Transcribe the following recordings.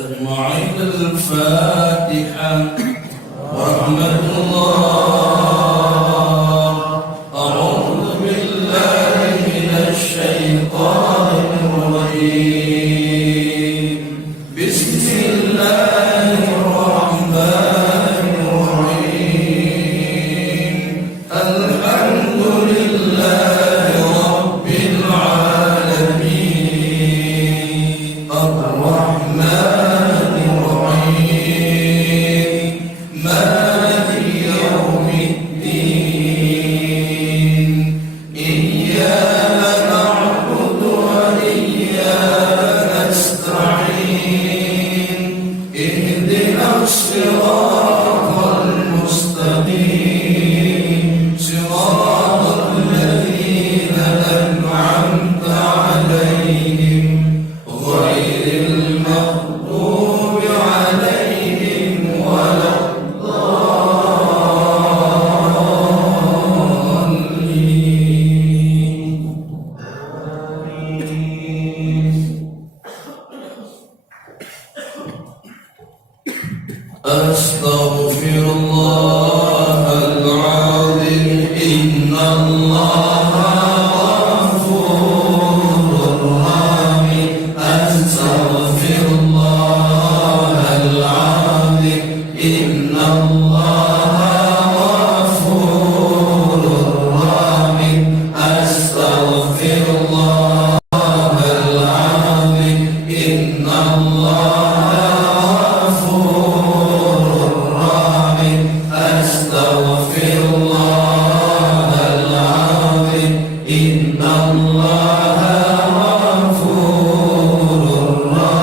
أجمعين. الفاتحة. ورحمة الله. أعوذ بالله من الشيطان الرجيم. بسم الله الرحمن الرحيم. الحمد لله رب العالمين. الرحمن الرحيم. مالك يوم الدين. إياك نعبد وإياك نستعين. اهدنا الصراط المستقيم. صراط الذين أنعمت عليهم غير المغضوب عليهم ولا الضالين. أستغفر الله العظيم. إن الله غفور رحيم. أستغفر الله العظيم. إن الله غفور رحيم. أستغفر الله العظيم. إن الله غفور رحيم. أستغفر الله العظيم. إن الله غفور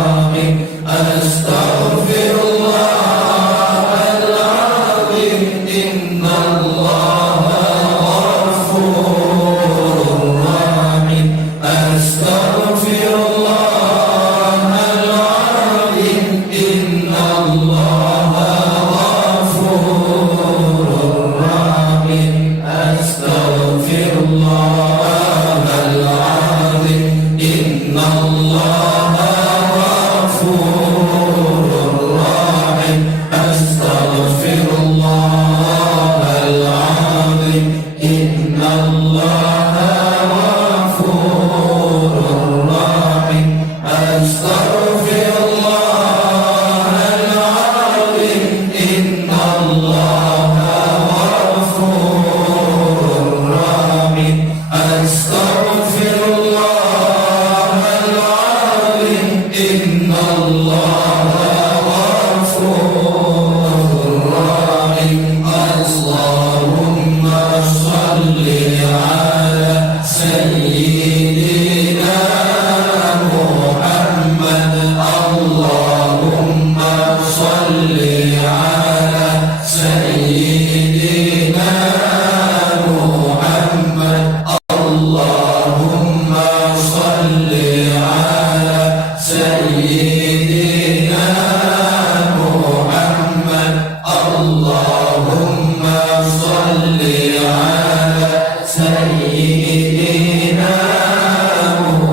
رحيم. أستغفر الله العظيم. إن الله غفور رحيم. أستغفر الله العظيم. إن الله غفور رحيم. أستغفر الله العظيم. إن الله غفور رحيم. أستغفر الله العظيم. إن الله غفور رحيم. أستغفر الله العظيم. إن الله غفور رحيم. أستغفر الله العظيم. إن الله غفور رحيم. اللهم صل على سيدنا محمد. اللهم صل على سيدنا محمد. اللهم صل على سيدنا محمد. اللهم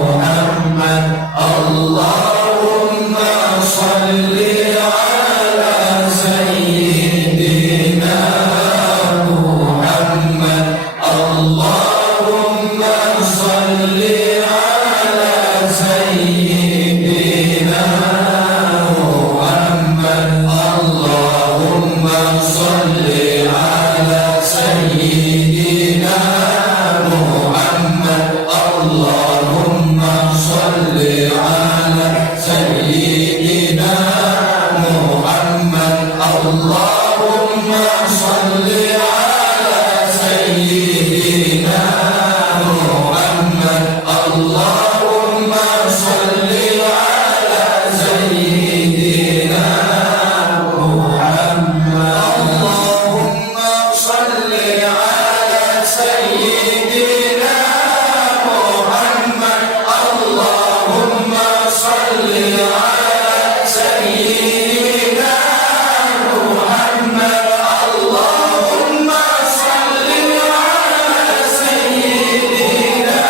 صل على سيدنا محمد. اللهم صل على سيدنا محمد. اللهم صل على سيدنا محمد. اللهم صل على سيدنا محمد. اللهم صل على سيدنا محمد. اللهم صل على سيدنا محمد. اللهم صل على سيدنا محمد. اللهم صل على سيدنا محمد. اللهم صل على سيدنا محمد. اللهم صل على سيدنا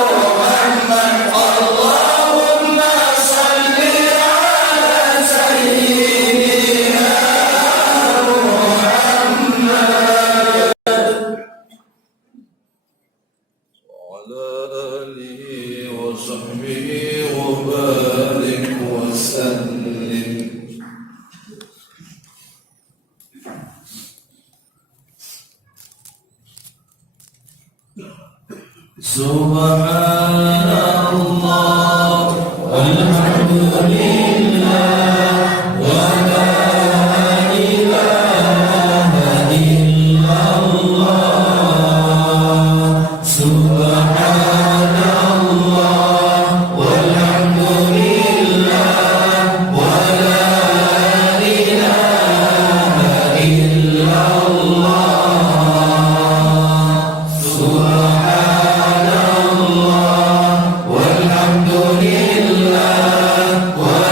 محمد. اللهم صل على Subhanallah walhamdulillah wa la ilaha illallah. Subhanallah walhamdulillah wa la ilaha illallah. Subhanallah walhamdulillah wa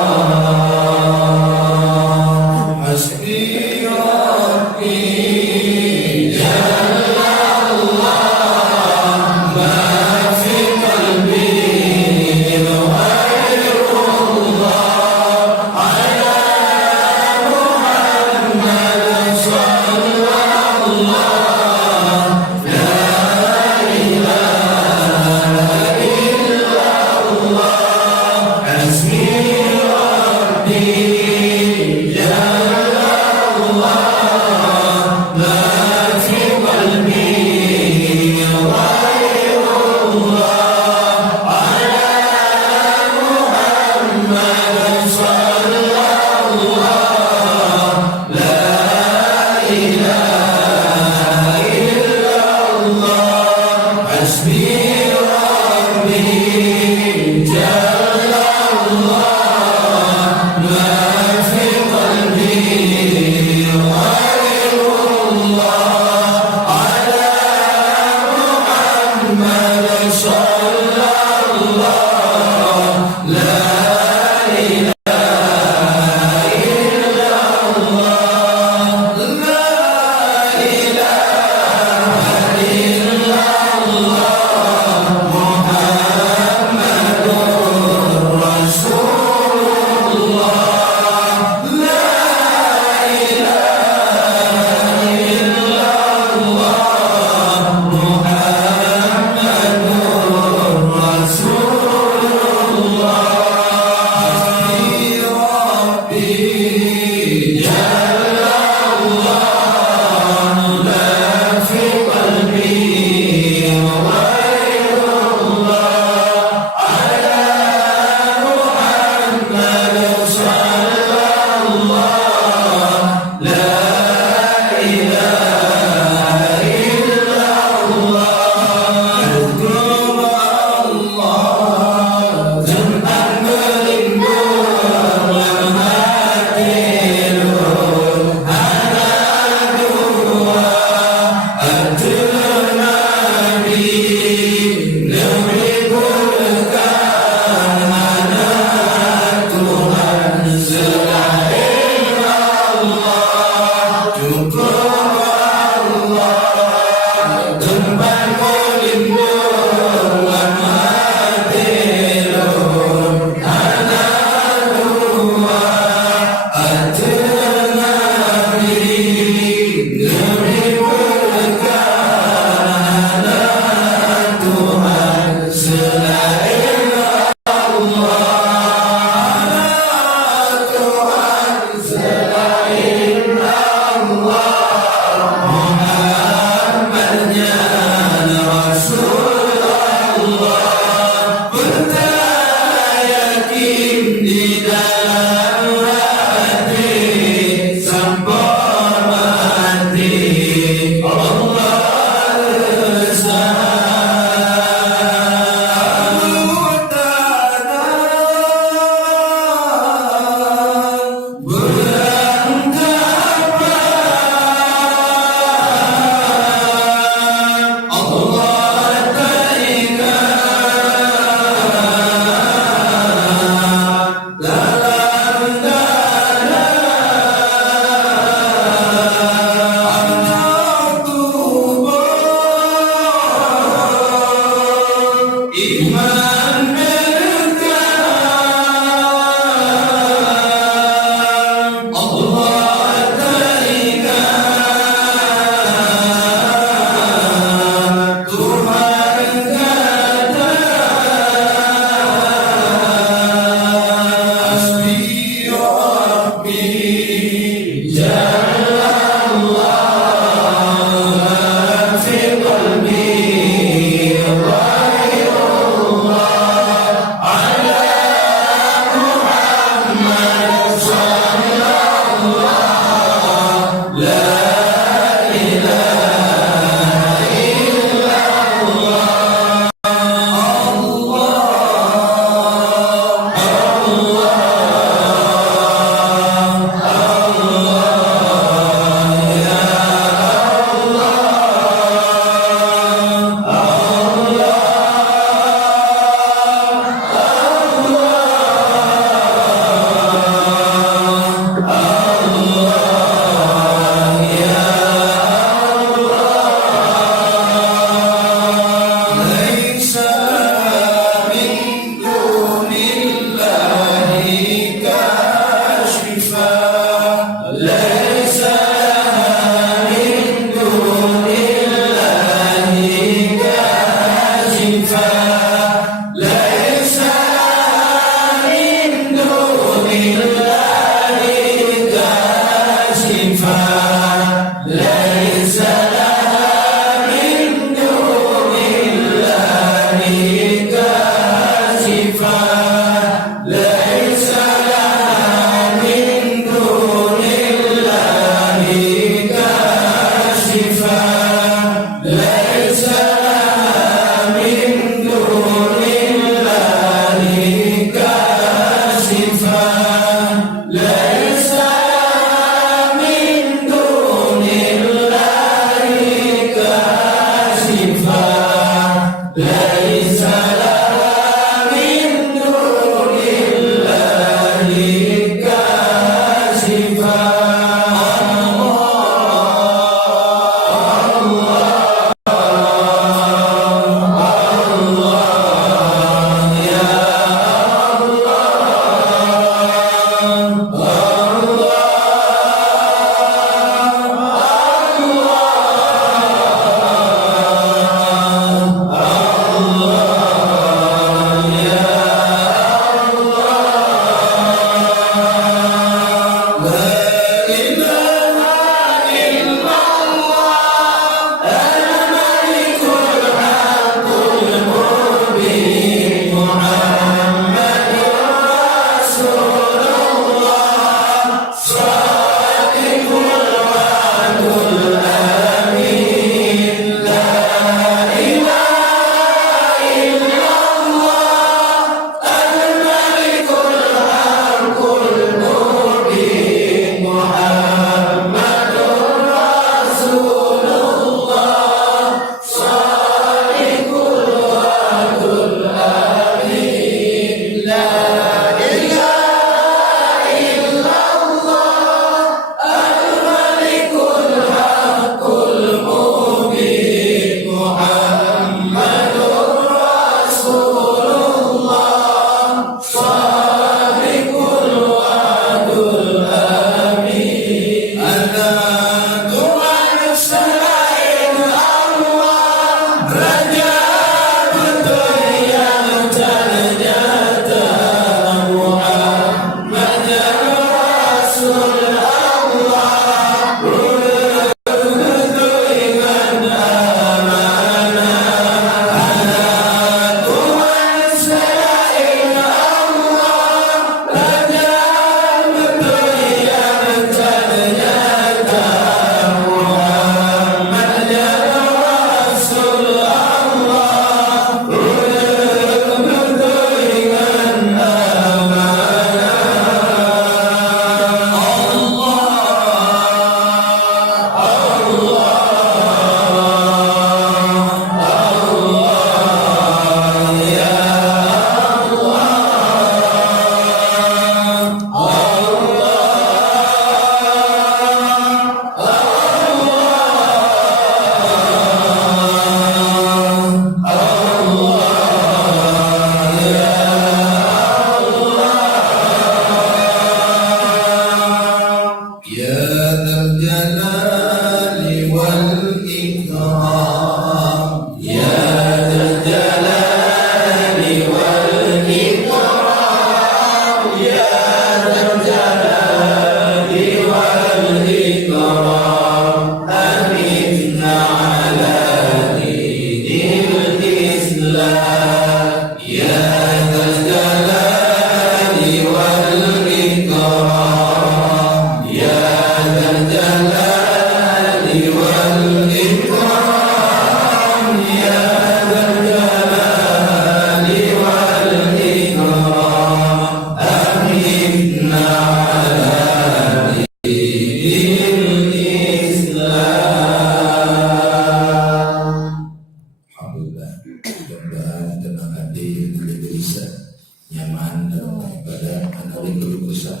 nyaman daripada anak lebih besar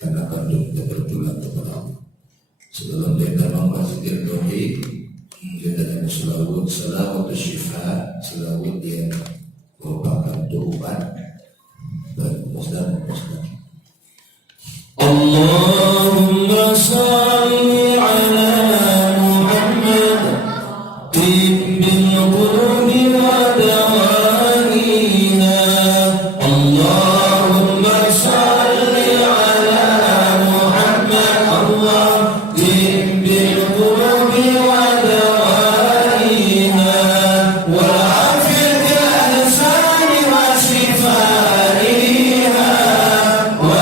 karena kandung dia berpulang kepada Allah. Sebelum dia membahas zikir tauhid, kita akan selawat salawat syifa, selawat dia merupakan obat bagi muslim. Allahumma salli ala Muhammad tibbil qulubi wa dawaiha. Allahumma salli ala Muhammad Allah tibbil qulubi wa dawaiha wa afiyati al-lisan wa shifaiha wa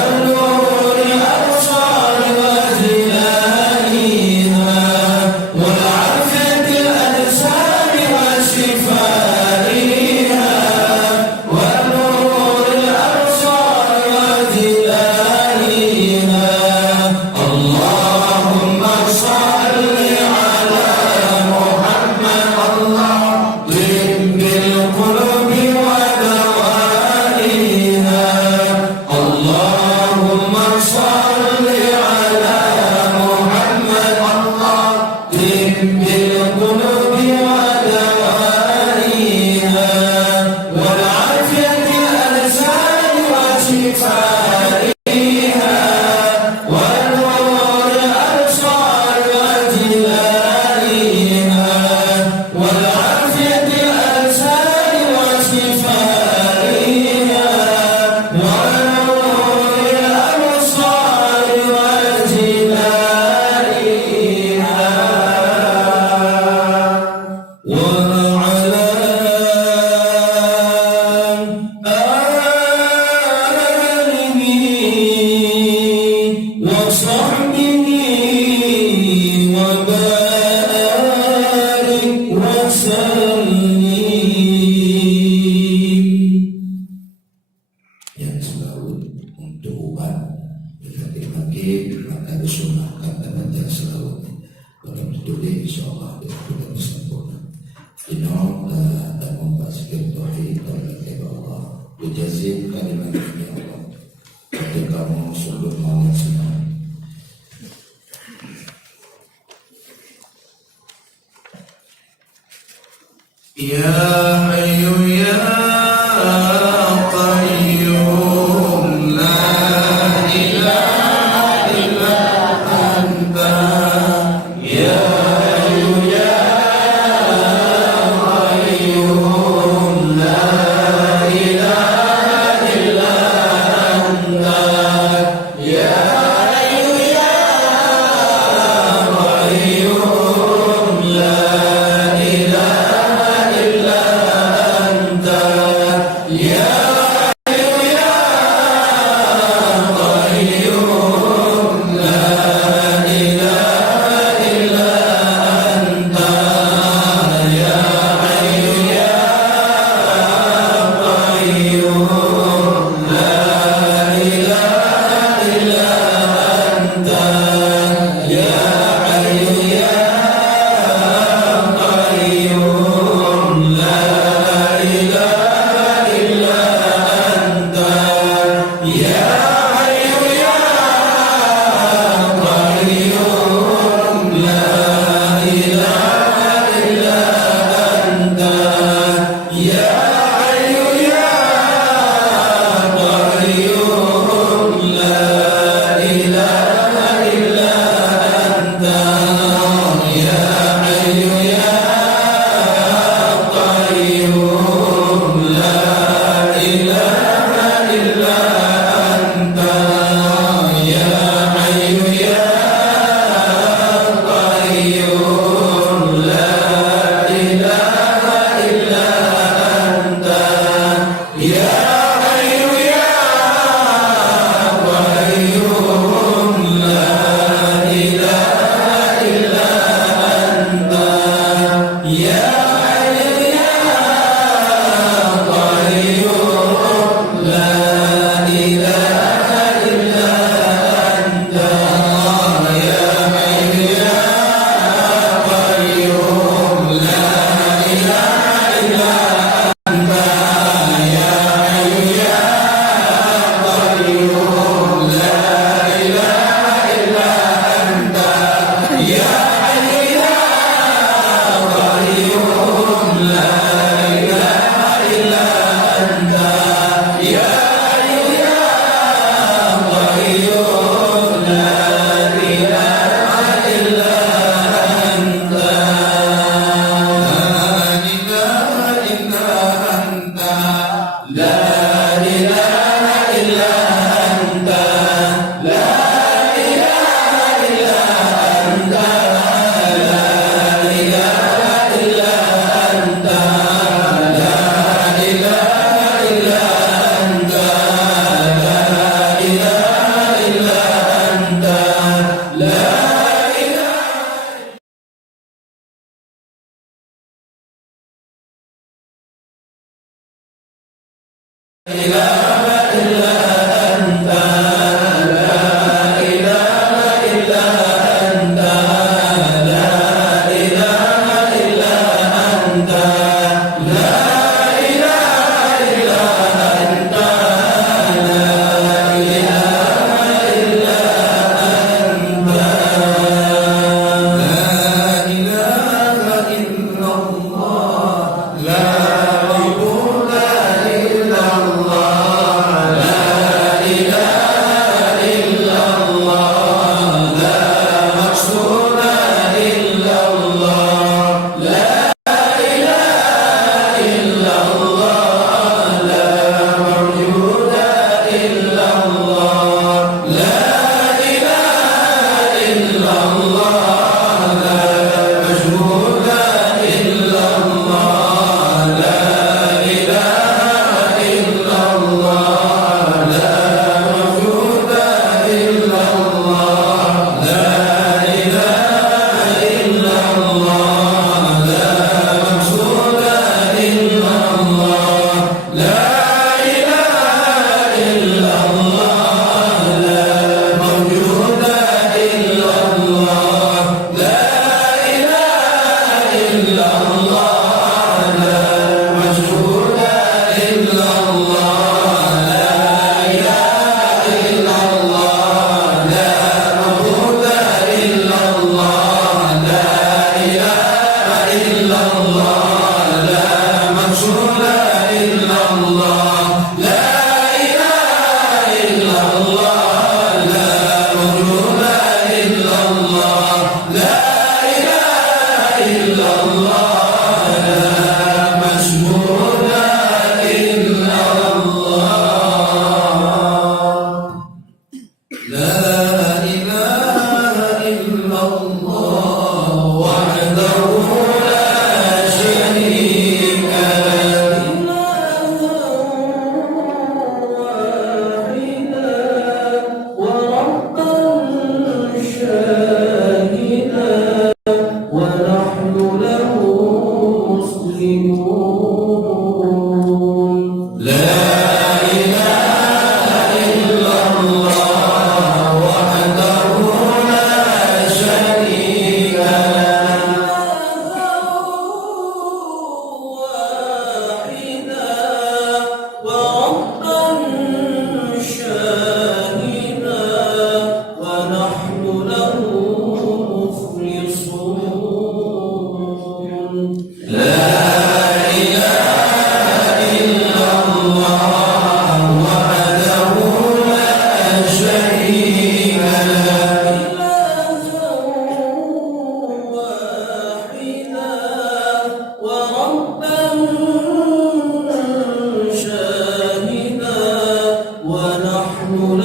yang selalu untuk ubat dikaki maka disunahkan dan baca selawat dalam tulis insyaallah kita sempurna. Inna dan membacakan tauhid kepada Allah dijazim kalimat ini Allah ketika kamu sungguh mau senang. Ya Hayyu ya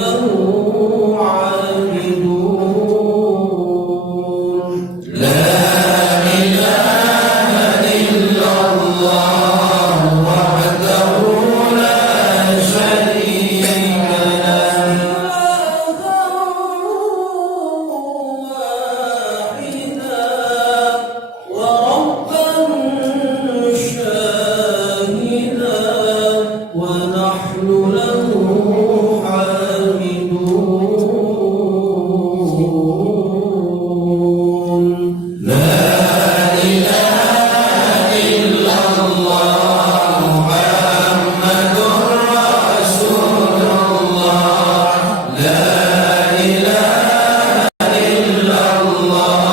له عابدون. لا إله إلا الله وحده لا شريك له واحدا وربا شاهدا ونحن له عابدون. لا إله إلا الله محمد رسول الله. لا إله إلا الله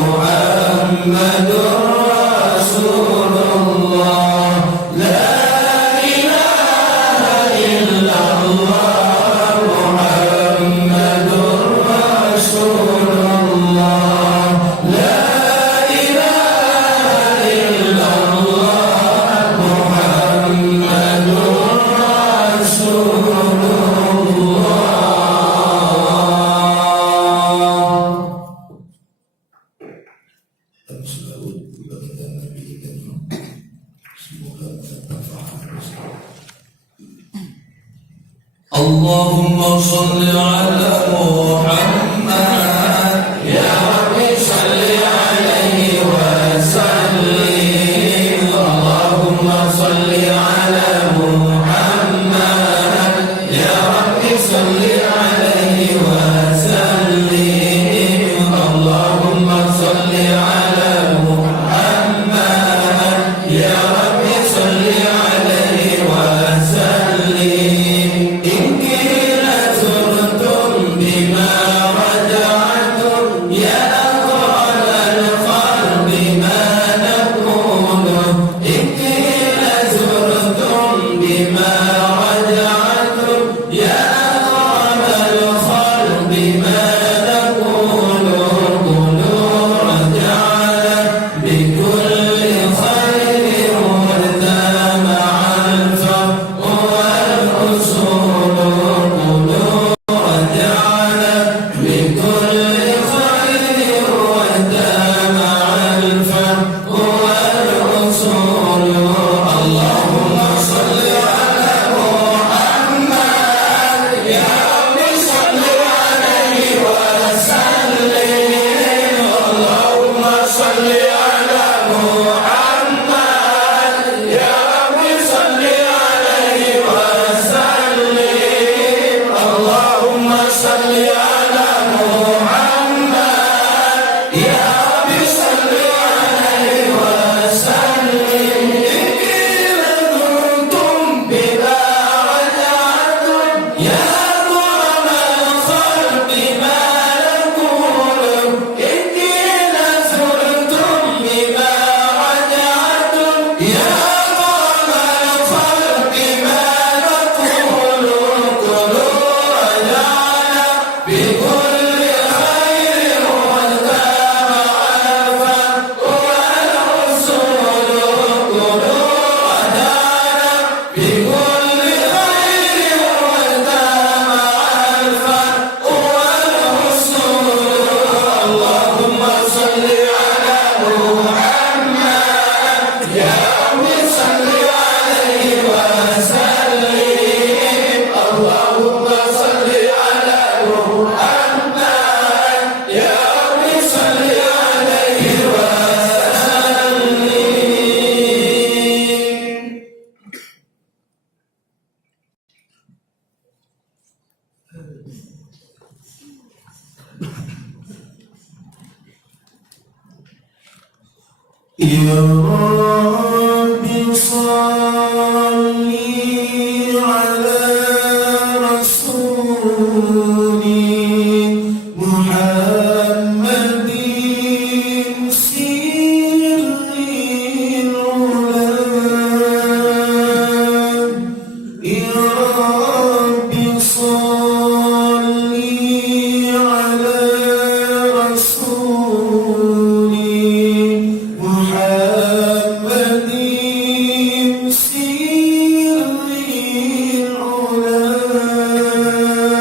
محمد رسول الله. لا إله إلا الله محمد رسول الله. لا إله إلا الله محمد رسول الله. selalu bagi Nabi dan semoga terfaham. Allahumma salli ala Muhammad ya Rabbi salli alaihi wa sallim. Allahumma salli ala Muhammad ya Rabbi salli alaihi wa sallim. Allahumma salli ala Muhammad ya Rabbi salli alaihi wa sallim. إن قيل زرتم بما رجعتم يا أقرب القلب ما نقول. إن قيل زرتم بما رجعتم يا أقرب القلب ما نقول. قولوا رجعنا بكل خير وارتى مع الفرق والأصول. قولوا رجعنا بكل خير وارتى مع الفرق والأصول. اللهم صل على محمد يا رب صل عليه وسلم. اللهم صل على محمد يا رب صل عليه وسلم. اللهم صل على محمد يا رب صل عليه وسلم. إن قيل كنتم بما رجعتم يا أكرم الخلق ما نقول. إن قيل زرتم بما رجعتم يا أكرم الخلق ما نقول. قولوا رجعنا بكل خير وارتى مع الفرق والأصول. قولوا رجعنا بكل خير وارتى مع الفرق والأصول. اللهم صل على محمد يا رب صل عليه وسلم. اللهم صل على محمد يا رب صل عليه وسلم. يا رب صل على رسول محمد سر العلا. يا رب صل على رسول محمد سر العلا.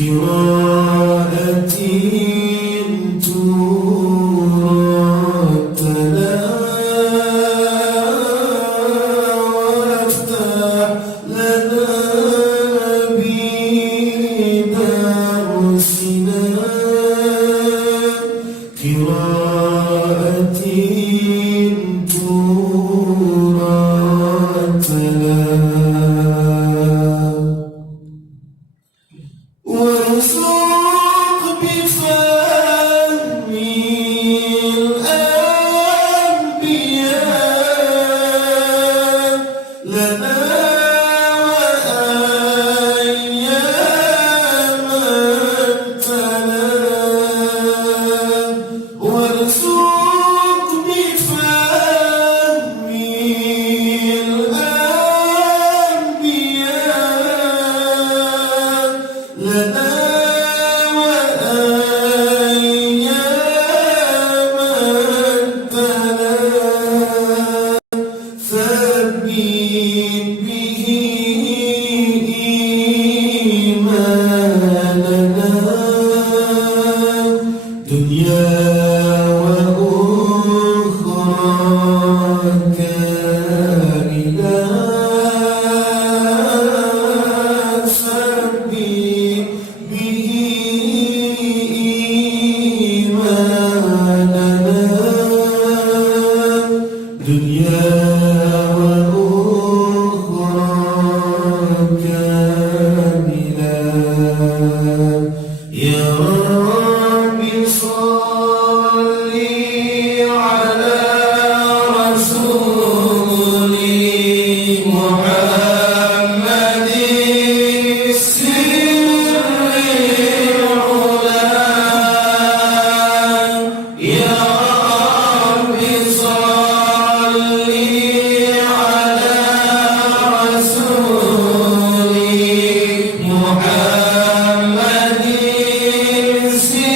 قراءة ترتلى وافتح لنا بدرسنا قراءة ترتلى وارزق بفهم الأنبياء لنا وأيام تلا وارزق بفهم الأنبياء لنا وأيام تلا ثبت به إيماننا دنيا وأخرى كاملة ثبت به إيماننا دنيا وأخرى كاملة يا رب صل على رسول محمد سر العلا يا رب صل على رسول محمد سر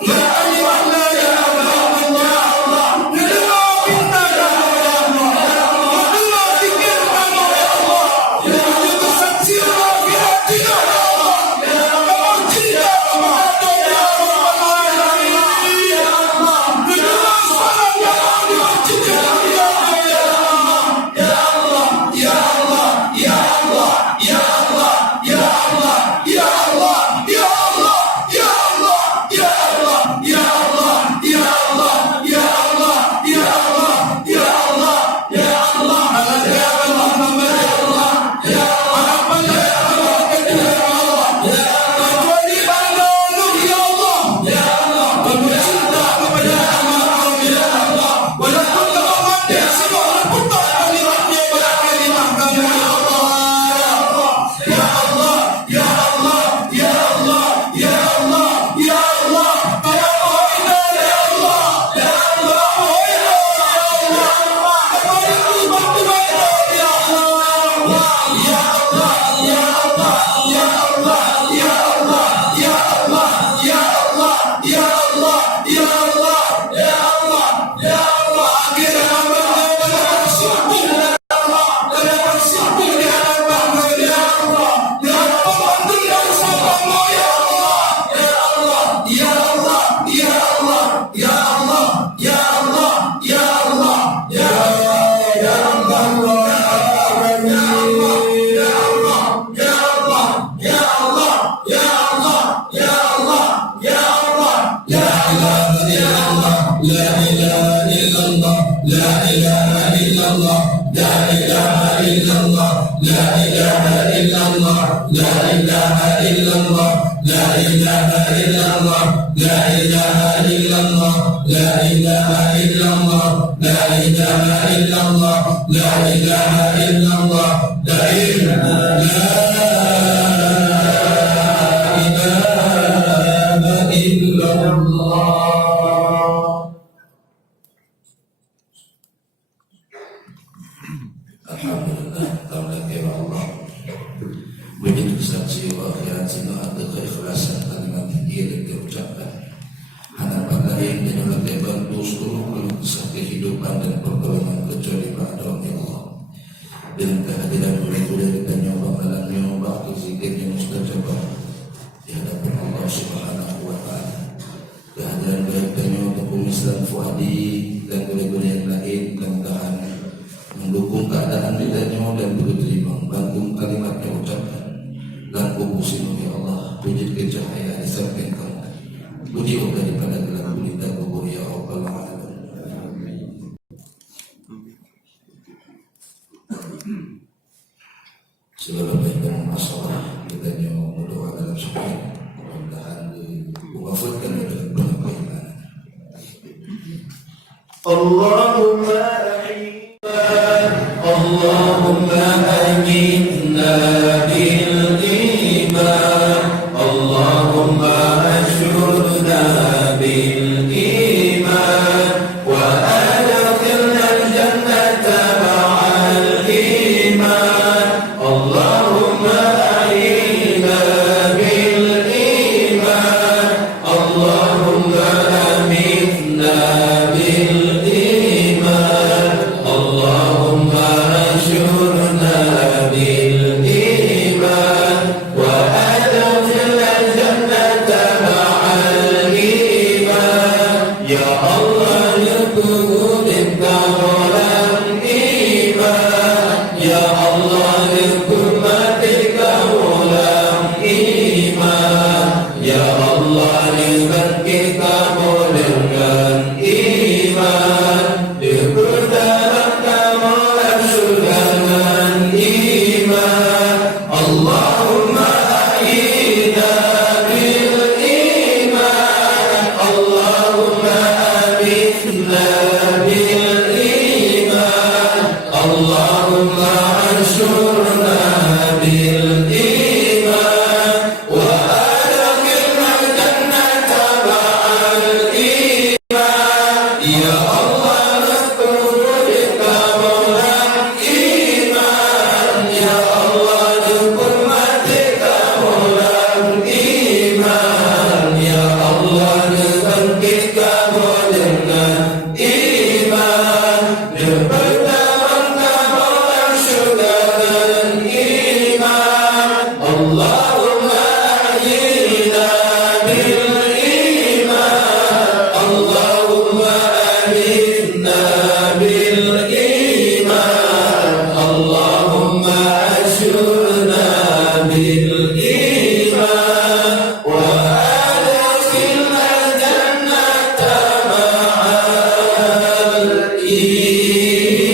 Ya Alhamdulillah, taulah kira Allah. Begitu saksi wa akhirat sinu ada keikhlasan kalimat yang diucapkan. Harapan lain dan Allah bantu seluruh keluh kesah kehidupan dan pertolongan kecuali pada Allah. Dengan kehadiran boleh-boleh kita nyoba malam nyoba zikirnya mustajabah di hadapan Allah Subhanahu wa taala. Kehadiran boleh-boleh untuk Islam Fuadi dan boleh-boleh yang lain mudah-mudahan mendukung keadaan bedanya dan berterima bantu kalimatnya ucapkan dan kubusin ya Allah wujud kecahaya di samping kamu puji daripada gelar gulita kubur ya Rabbal Alamin. Segala baik dan masalah kita berdoa dalam semuanya mudah-mudahan diwafatkan dengan kebaikan. Allahumma اللهم أمتنا بالإيمان اللهم أشرنا بالإيمان وأدخلنا الجنة مع الإيمان اللهم أعينا بالإيمان اللهم أمتنا بالإيمان اللهم أشرنا بالإيمان وأدخلنا الجنة مع الإيمان يا الله نقول انت غلام إيمان يا الله نقمتك غلام إيمان يا الله نبكيك غلام إيمان اللهم أعينا بالإيمان اللهم أمتنا بالإيمان اللهم أنشرنا بالإيمان وأدخلنا الجنة مع الإيمان يا الله نذكر بك مولانا إيمان يا الله نذكرك مولانا إيمان يا الله نذكرك مولانا إيمان نبدا مولانا شكرا إيمان اللهم أعينا بالإيمان اللهم أمتنا بالإيمان اللهم أشرنا بالإيمان وأدخلنا الجنة مع الإيمان